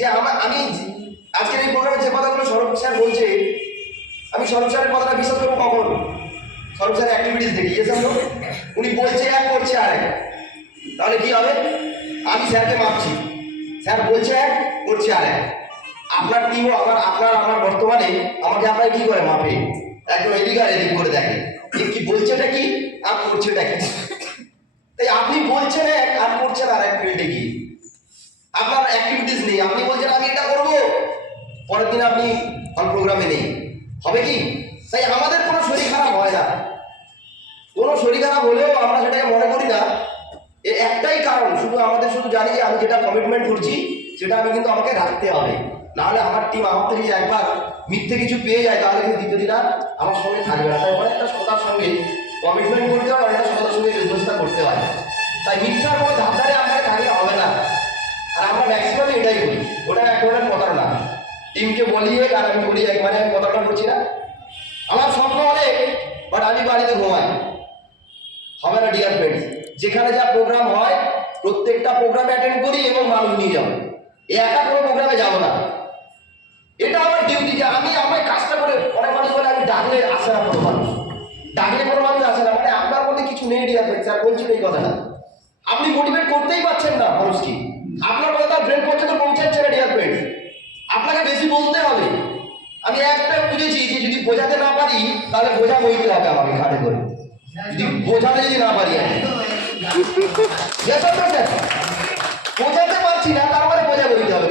যে আমি আজকের এই প্রোগ্রামে যে কথাগুলো সৌরভ স্যার বলছে, আমি সৌরভ স্যারের কথাটা বিশ্বাস করবো কখন? সৌরভ স্যারের অ্যাক্টিভিটিস দেখি, ইয়ে স্যার উনি বলছে এক, করছে আরেক, তাহলে কি হবে? আমি স্যারকে মাপছি, স্যার বলছে এক, করছে আরেক। আপনার টিমও আমার বর্তমানে আমাকে আপনার কি করে মাপে? একদম এদিক আর এদিক করে দেখে, কি বলছেটা কি আর করছেটা কি। তাই আপনি বলছেন এক আর করছেন আর এক ফিল্ডে গিয়ে, আপনার অ্যাক্টিভিটিস নেই, আপনি বলছেন আমি এটা করবো, পরের দিন আপনি প্রোগ্রামে নেই, হবে কি? তাই আমাদের কোনো শরীর খারাপ হয় না, কোনো শরীর খারাপ হলেও আমরা সেটাকে মনে করি না। এর একটাই কারণ, শুধু জানি যে আমি যেটা কমিটমেন্ট করছি সেটা আমি কিন্তু আমাকে রাখতে হবে, নাহলে আমার টিম আমার থেকে যে একবার মিথ্যে কিছু পেয়ে যায় তাহলে কিন্তু দ্বিতীয় দিন আর আমার সঙ্গে থাকবে না। তাই অনেকটা সতার সঙ্গে কমিটমেন্ট করতে হয়, অনেকটা সতার সঙ্গে বিজনেসটা করতে হয়। তাই মিথ্যার কোনো ধাপধারে আপনাকে থাকলে হবে না। আর আমরা ম্যাক্সিমামই এটাই করি, ওটা এক ধরনের প্রতারণা, টিমকে বলিয়ে আর আমি বলি একবারে আমি প্রতারণা করছি না। আমার স্বপ্ন অনেক, বাট আমি বাড়িতে ঘুমাই, হবে না ডিয়ার ফ্রেন্ডস। যেখানে যা প্রোগ্রাম হয় প্রত্যেকটা প্রোগ্রামে অ্যাটেন্ড করি এবং মানুষ নিয়ে যাবো, একা কোনো প্রোগ্রামে যাবো না, এটা আমার ডিউটি। যে আমি আমার কাজটা করে, অনেক মানুষ বলে আমি ডাকলে আসে না কোনো মানুষ, ডাকলে কোনো মানুষ আসে না, মানে আপনার মধ্যে কিছু নেই ডিয়ার ফ্রেন্ডস। আর বলছেন এই কথাটা, আপনি মোটিভেট করতেই পারছেন না মানুষকে, আপনার কথা ব্রেন পর্যন্ত পৌঁছাচ্ছে না ডিয়ার ফ্রেন্ডস, আপনাকে বেশি বলতে হবে। আমি একটা বুঝেছি যে যদি বোঝাতে না পারি তাহলে বোঝা বইতে হবে আমাকে ঘাটে করে, যদি বোঝাতে যদি না পারি বোঝাতে পারছি না তার মানে বোঝা বইতে হবে।